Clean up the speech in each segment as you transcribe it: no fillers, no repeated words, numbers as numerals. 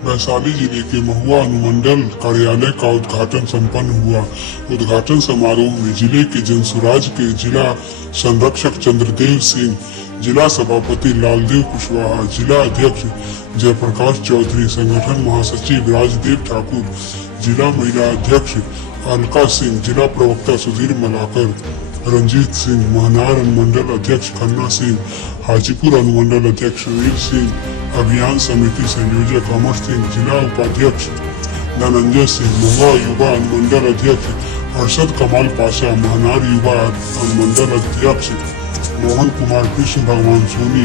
वैशाली जिले के महुआ अनुमंडल कार्यालय का उद्घाटन संपन्न हुआ। उद्घाटन समारोह में जिले के जनसुराज के जिला संरक्षक चंद्रदेव सिंह, जिला सभापति लालदेव कुशवाहा, जिला अध्यक्ष जयप्रकाश चौधरी, संगठन महासचिव राजदेव ठाकुर, जिला महिला अध्यक्ष अलका सिंह, जिला प्रवक्ता सुधीर मलाकर, रंजीत सिंह, महनार अनुमंडल अध्यक्ष खन्ना सिंह, हाजीपुर अनुमंडल अध्यक्ष वीर सिंह, अभियान समिति संयोजक अमर सिंह, जिला उपाध्यक्ष धनंजय सिंह, महुआ युवा अनुमंडल अध्यक्ष अरशद कमाल पाशा, महनार युवा अनुमंडल अध्यक्ष मोहन कुमार, कृष्ण भगवान सोनी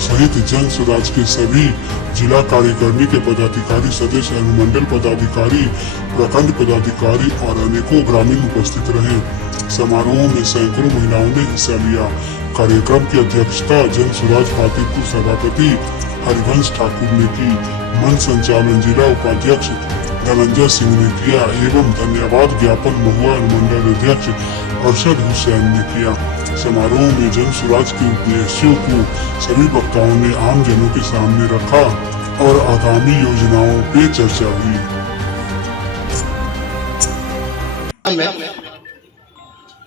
सहित जन स्वराज के सभी जिला कार्यकारिणी के पदाधिकारी, सदस्य, अनुमंडल पदाधिकारी, प्रखंड पदाधिकारी और अनेकों ग्रामीण उपस्थित रहे। समारोह में सैकड़ों महिलाओं ने हिस्सा लिया। कार्यक्रम की अध्यक्षता जन स्वराज पातेपुर सभापति हरिवंश ठाकुर ने की। मंच संचालन जिला उपाध्यक्ष धनंजय सिंह ने किया एवं धन्यवाद ज्ञापन महुआ अनुमंडल अध्यक्ष अरशद हुसैन ने किया। समारोह में जन स्वराज के उद्देश्यों को सभी वक्ताओं ने आम जनों के सामने रखा और आगामी योजनाओं पे चर्चा हुई।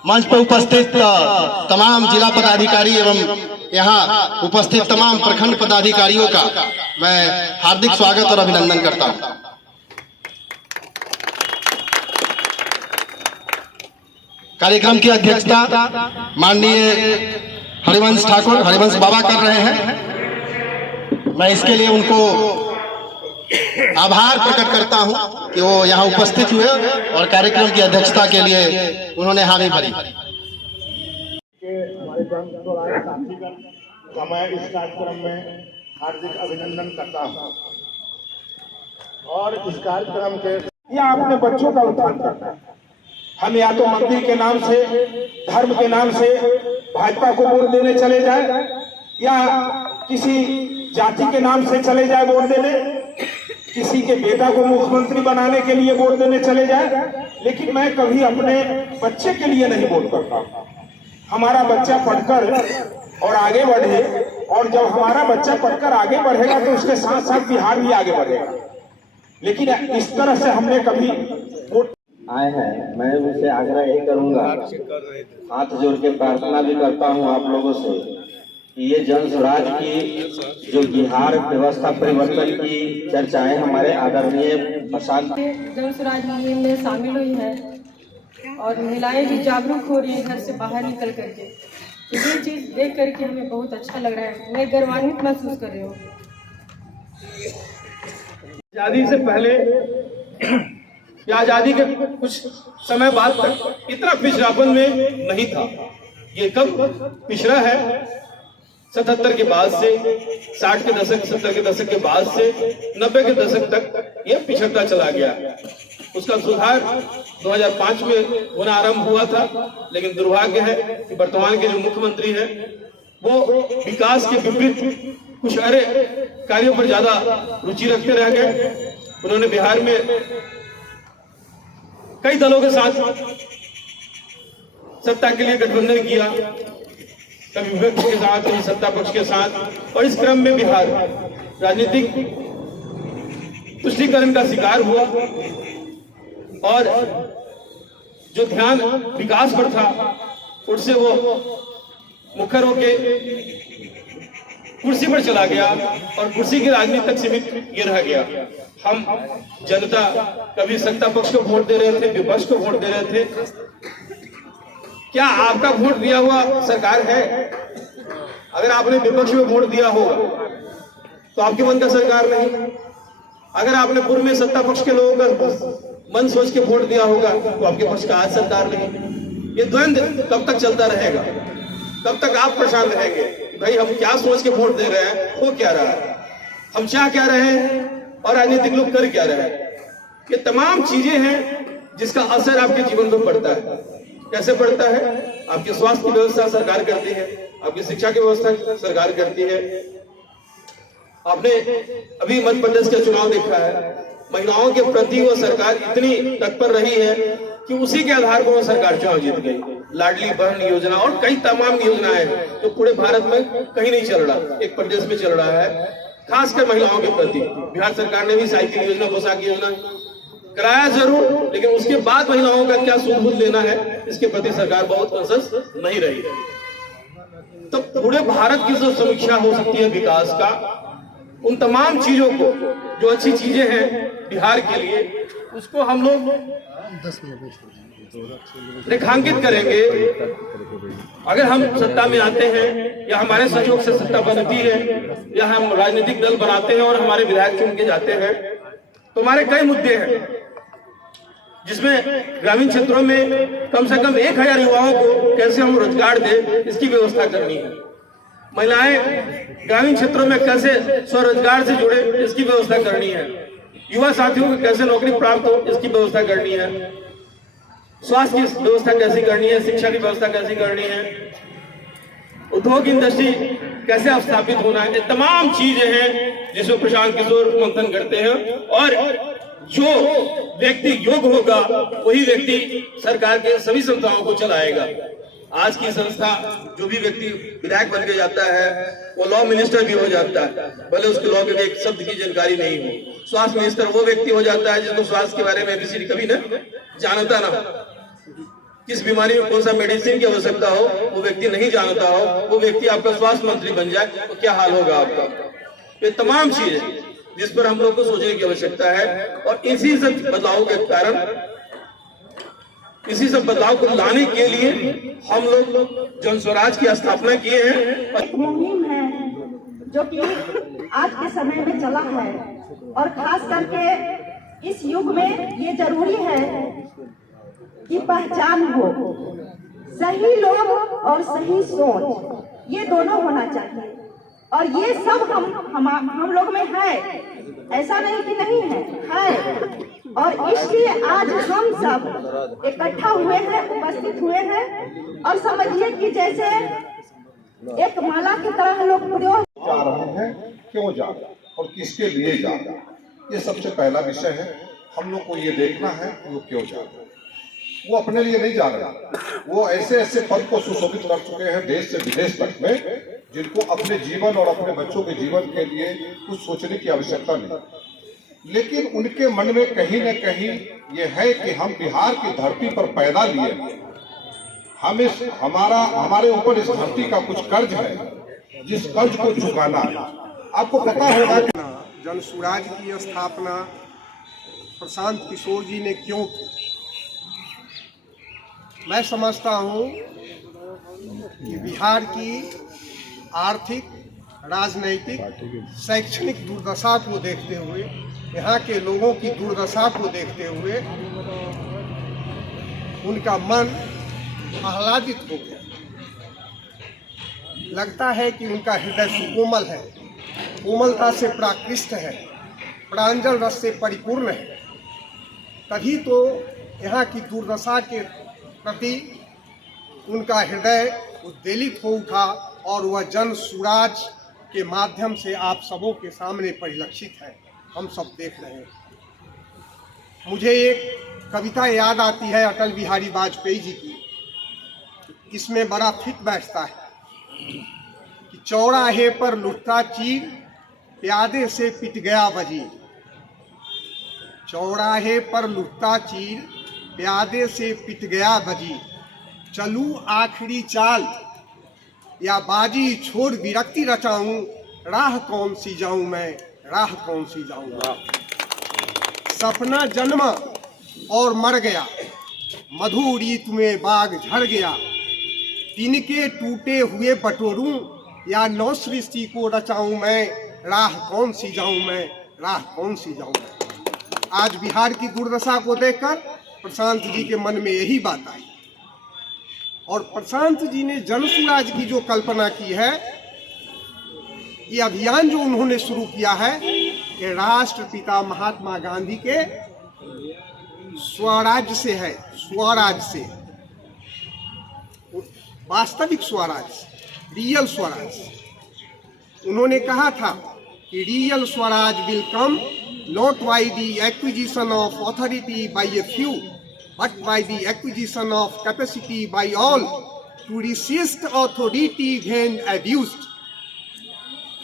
मंच पर उपस्थित तमाम जिला पदाधिकारी एवं यहाँ उपस्थित तमाम प्रखंड पदाधिकारियों का मैं हार्दिक स्वागत और अभिनंदन करता हूँ। कार्यक्रम की अध्यक्षता माननीय हरिवंश ठाकुर, हरिवंश बाबा कर रहे हैं। मैं इसके लिए उनको आभार प्रकट करता हूं कि वो यहाँ उपस्थित हुए और कार्यक्रम की अध्यक्षता के लिए उन्होंने हामी भरी। हमारे साथीगण का मैं इस कार्यक्रम में हार्दिक अभिनंदन करता हूं और इस कार्यक्रम के या अपने बच्चों का उत्थान करता है। हम या तो मंदिर के नाम से, धर्म के नाम से भाजपा को वोट देने चले जाए या किसी जाति के नाम से चले जाए वोट देने, किसी के बेटा को मुख्यमंत्री बनाने के लिए वोट देने चले जाए, लेकिन मैं कभी अपने बच्चे के लिए नहीं वोट करता। हमारा बच्चा पढ़कर और आगे बढ़े, और जब हमारा बच्चा पढ़कर आगे बढ़ेगा तो उसके साथ साथ बिहार भी आगे बढ़ेगा। लेकिन इस तरह से हमने कभी वोट आए हैं, मैं उनसे आग्रह यही करूंगा, हाथ जोड़ के प्रार्थना भी करता हूं आप लोगों से कि ये जन स्वराज की जो बिहार व्यवस्था परिवर्तन की चर्चाएं हमारे आदरणीय प्रशांत जन स्वराज मुहिम में शामिल हुई है और महिलाएं भी जागरूक हो रही है घर से बाहर निकल करके। ये चीज देख करके हमें बहुत अच्छा लग रहा है। मैं गर्वान्वित महसूस कर रही हूँ। आजादी से पहले या आजादी के कुछ समय बाद तक इतना पिछड़ापन में नहीं था। ये कब पिछड़ा है? 77 के बाद से, 60 के दशक, 70 के दशक के बाद से 90 के दशक तक ये पिछड़ता चला गया। उसका सुधार 2005 में होना आरंभ हुआ था, लेकिन दुर्भाग्य है कि वर्तमान के जो मुख्यमंत्री हैं वो विकास के विपरीत कुछ अरे कार्यों पर ज्यादा रुचि रखते रह गए। उन्होंने बिहार में कई दलों के साथ सत्ता के लिए गठबंधन किया, कभी विपक्ष के साथ, कभी सत्ता पक्ष के साथ, और इस क्रम में बिहार राजनीतिक तुष्टीकरण का शिकार हुआ और जो ध्यान विकास पर था उससे वो मुखर होके कुर्सी पर चला गया और कुर्सी की राजनीति तक सीमित ये रह गया। हम जनता कभी सत्ता पक्ष को वोट दे रहे थे, विपक्ष को वोट दे रहे थे। क्या आपका वोट दिया हुआ सरकार है? अगर आपने विपक्ष में वोट दिया होगा तो आपके मन का सरकार नहीं। अगर आपने पूर्व में सत्ता पक्ष के लोगों का मन सोच के वोट दिया होगा तो आपके पक्ष का आज सरकार नहीं। ये द्वंद्व कब तक चलता रहेगा? कब तक आप परेशान रहेंगे भाई हम क्या सोच के वोट दे रहे हैं, हो क्या रहा है, हम चाह क्या रहे हैं और राजनीतिक लोग कर क्या रहे हैं? ये तमाम चीजें हैं जिसका असर आपके जीवन में पड़ता है। कैसे पड़ता है? आपके स्वास्थ्य की व्यवस्था सरकार करती है, आपकी शिक्षा की व्यवस्था सरकार करती है। आपने अभी मध्य प्रदेश का चुनाव देखा है, महिलाओं के प्रति वो सरकार इतनी तत्पर रही है कि उसी के आधार पर वो सरकार चुनाव जीत गई। लाडली बहन योजना और कई तमाम योजनाएं जो पूरे भारत में कहीं नहीं चल रहा, एक प्रदेश में चल रहा है। खासकर महिलाओं के प्रति। बिहार सरकार ने भी साइकिल योजना, पोशाक योजना कराया जरूर, लेकिन उसके बाद महिलाओं का क्या सुध बुध लेना है, इसके प्रति सरकार बहुत कॉन्शियस नहीं रही। तो पूरे भारत की जो समीक्षा हो सकती है विकास का, उन तमाम चीजों को जो अच्छी चीजें हैं बिहार के लिए, उसको हम लोग रेखांकित करेंगे। अगर हम सत्ता में आते हैं या हमारे सहयोग से सत्ता बनती है या हम राजनीतिक दल बनाते हैं और हमारे विधायक चुन के जाते हैं, तो हमारे कई मुद्दे हैं जिसमें ग्रामीण क्षेत्रों में कम से कम 1000 युवाओं को कैसे हम रोजगार दें, इसकी व्यवस्था करनी है। महिलाएं ग्रामीण क्षेत्रों में कैसे स्वरोजगार से जुड़े, इसकी व्यवस्था करनी है। युवा साथियों को कैसे नौकरी प्राप्त हो, इसकी व्यवस्था करनी है। स्वास्थ्य की व्यवस्था कैसी करनी है, शिक्षा की व्यवस्था कैसी करनी है, उद्योग इंडस्ट्री कैसे स्थापित होना है। ये तमाम चीजें हैं जिसमें प्रशांत किशोर मंथन करते हैं, और जो व्यक्ति योग्य होगा वही व्यक्ति सरकार के सभी संस्थाओं को चलाएगा। आज की संस्था जो भी व्यक्ति विधायक बन के जाता है वो लॉ मिनिस्टर भी हो जाता है, भले उसके लॉ के एक शब्द की जानकारी नहीं हो। स्वास्थ्य मिनिस्टर वो व्यक्ति हो जाता है जिसको स्वास्थ्य के बारे में एबीसीडी कभी न जानता ना, किस बीमारी में कौन सा मेडिसिन की आवश्यकता हो वो व्यक्ति नहीं जानता हो, वो व्यक्ति आपका स्वास्थ्य मंत्री बन जाए तो क्या हाल होगा आपका। ये तमाम चीजें जिस पर हम लोग को सोचने की आवश्यकता है, और इसी सब बदलाव के कारण, इसी सब बदलाव को लाने के लिए हम लोग जन स्वराज की स्थापना किए हैं। एक मुहिम है जो कि आज के समय में चला है, और खास करके इस युग में ये जरूरी है कि पहचान हो, सही लोग और सही सोच, ये दोनों होना चाहिए। और ये सब हम लोग में है, ऐसा नहीं कि नहीं है। और इसलिए आज हम सब इकट्ठा हुए हैं, उपस्थित हुए हैं, और समझिए कि जैसे एक माला की तरह लोग प्रयोग जा रहे हैं, क्यों जा रहे हैं और किसके लिए जा रहे हैं, ये सबसे पहला विषय है। हम लोग को ये देखना है कि वो क्यों जा रहे हैं। वो अपने लिए नहीं जा रहे, वो ऐसे ऐसे पद को सुशोभित कर चुके हैं देश से विदेश तक में, जिनको अपने जीवन और अपने बच्चों के जीवन के लिए कुछ सोचने की आवश्यकता नहीं। लेकिन उनके मन में कहीं न कहीं ये है कि हम बिहार की धरती पर पैदा लिए, हम इस हमारे ऊपर इस धरती का कुछ कर्ज है, जिस कर्ज को चुकाना है। आपको पता होगा कि जन स्वराज की स्थापना प्रशांत किशोर जी ने क्यों की। मैं समझता हूँ कि बिहार की आर्थिक, राजनैतिक, शैक्षणिक दुर्दशा को देखते हुए, यहाँ के लोगों की दुर्दशा को देखते हुए उनका मन आह्लादित हो गया। लगता है कि उनका हृदय सुकोमल है, कोमलता से प्राकृष्ट है, प्रांजल रस से परिपूर्ण है। तभी तो यहाँ की दुर्दशा के प्रति उनका हृदय उद्वेलित हो उठा, और वह जन स्वराज के माध्यम से आप सबों के सामने परिलक्षित है, हम सब देख रहे हैं। मुझे एक कविता याद आती है अटल बिहारी वाजपेयी जी की, इसमें बड़ा फिट बैठता है कि चौराहे पर लुटता चीर, प्यादे से पिट गया वजीर। चौराहे पर लुटता चीर, प्यादे से पिट गया वजीर। चलूं आखिरी चाल या बाजी छोड़ विरक्ति रचाऊं, राह कौन सी जाऊं मैं, राह कौन सी जाऊं। सपना जन्मा और मर गया, मधुरीत में बाग झड़ गया। तिनके टूटे हुए बटोरूं या नौ सृष्टि को रचाऊं मैं, राह कौन सी जाऊं मैं, राह कौन सी जाऊं मैं। आज बिहार की दुर्दशा को देखकर प्रशांत जी के मन में यही बात आई, और प्रशांत जी ने जन स्वराज की जो कल्पना की है, ये अभियान जो उन्होंने शुरू किया है, ये राष्ट्रपिता महात्मा गांधी के स्वराज से है, स्वराज से, वास्तविक स्वराज, रियल स्वराज। उन्होंने कहा था कि real Swaraj will come not by the acquisition of authority by a few, but by the acquisition of capacity by all to resist authority when abused.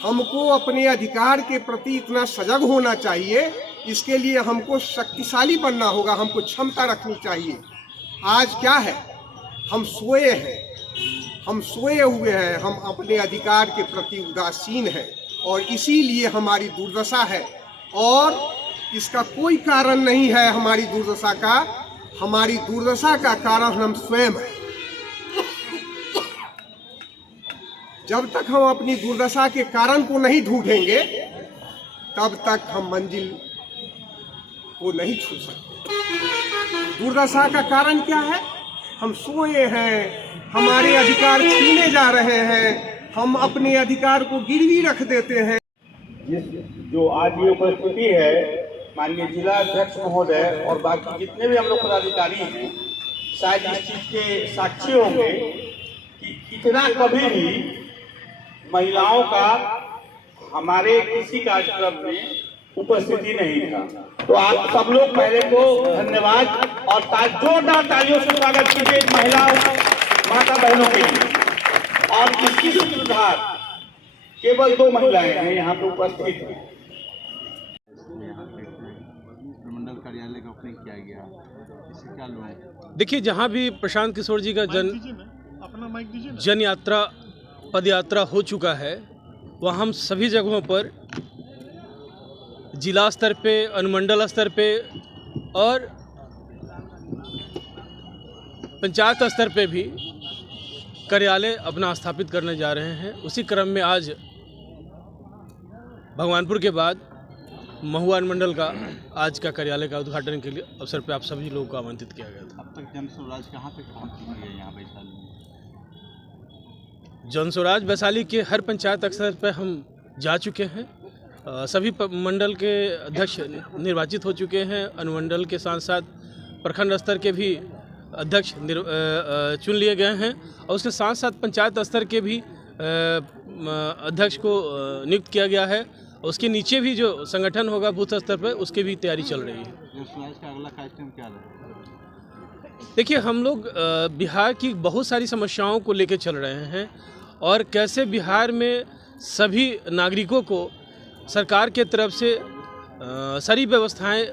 हमको अपने अधिकार के प्रति इतना सजग होना चाहिए। इसके लिए हमको शक्तिशाली बनना होगा, हमको क्षमता रखनी चाहिए। आज क्या है, हम सोए हैं, हम सोए हुए हैं, हम अपने अधिकार के प्रति उदासीन हैं और इसीलिए हमारी दुर्दशा है। और इसका कोई कारण नहीं है हमारी दुर्दशा का, हमारी दुर्दशा का कारण हम स्वयं हैं। जब तक हम अपनी दुर्दशा के कारण को नहीं ढूंढेंगे तब तक हम मंजिल को नहीं छू सकते। दुर्दशा का कारण क्या है? हम सोए हैं, हमारे अधिकार छीने जा रहे हैं, हम अपने अधिकार को गिरवी रख देते हैं। जो आज ये उपस्थिति है माननीय जिला अध्यक्ष महोदय और बाकी जितने भी हम लोग पदाधिकारी हैं, शायद इस चीज के साक्षी होंगे कि इतना कभी भी महिलाओं का हमारे किसी कार्यक्रम में उपस्थिति नहीं था। तो आप सब लोग पहले को धन्यवाद और जोरदार तालियों से स्वागत कीजिए महिला माता बहनों के लिए। और इसकी सूत्रधार केवल 2 महिलाएं हैं यहाँ पे उपस्थित हैं। मंडल कार्यालय का ओपनिंग किया गया, इससे क्या लोग? देखिए, जहाँ भी प्रशांत किशोर जी का जन यात्रा पद यात्रा हो चुका है, वहाँ हम सभी जगहों पर जिला स्तर पे, अनुमंडल स्तर पे और पंचायत स्तर पे भी कार्यालय अपना स्थापित करने जा रहे हैं। उसी क्रम में आज भगवानपुर के बाद महुआ अनुमंडल का आज का कार्यालय का उद्घाटन के लिए अवसर पे आप सभी लोगों को आमंत्रित किया गया था। अब तक जन स्वराज कहाँ तक पहुँच चुकी है यहाँ वैशाली में? जन स्वराज वैशाली के हर पंचायत स्तर पर हम जा चुके हैं। सभी मंडल के अध्यक्ष निर्वाचित हो चुके हैं। अनुमंडल के साथ साथ प्रखंड स्तर के भी अध्यक्ष चुन लिए गए हैं और उसके साथ साथ पंचायत स्तर के भी अध्यक्ष को नियुक्त किया गया है। उसके नीचे भी जो संगठन होगा बूथ स्तर पर, उसकी भी तैयारी चल रही है। जन स्वराज का अगला कार्यक्रम क्या रहेगा? देखिए, हम लोग बिहार की बहुत सारी समस्याओं को लेकर चल रहे हैं और कैसे बिहार में सभी नागरिकों को सरकार के तरफ से सारी व्यवस्थाएं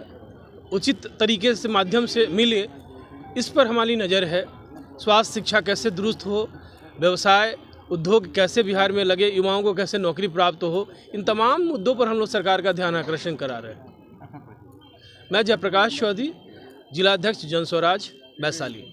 उचित तरीके से माध्यम से मिले, इस पर हमारी नज़र है। स्वास्थ्य शिक्षा कैसे दुरुस्त हो, व्यवसाय उद्योग कैसे बिहार में लगे, युवाओं को कैसे नौकरी प्राप्त हो, इन तमाम मुद्दों पर हम लोग सरकार का ध्यान आकर्षण करा रहे हैं। मैं जयप्रकाश चौधरी, जिला अध्यक्ष जन स्वराज वैशाली।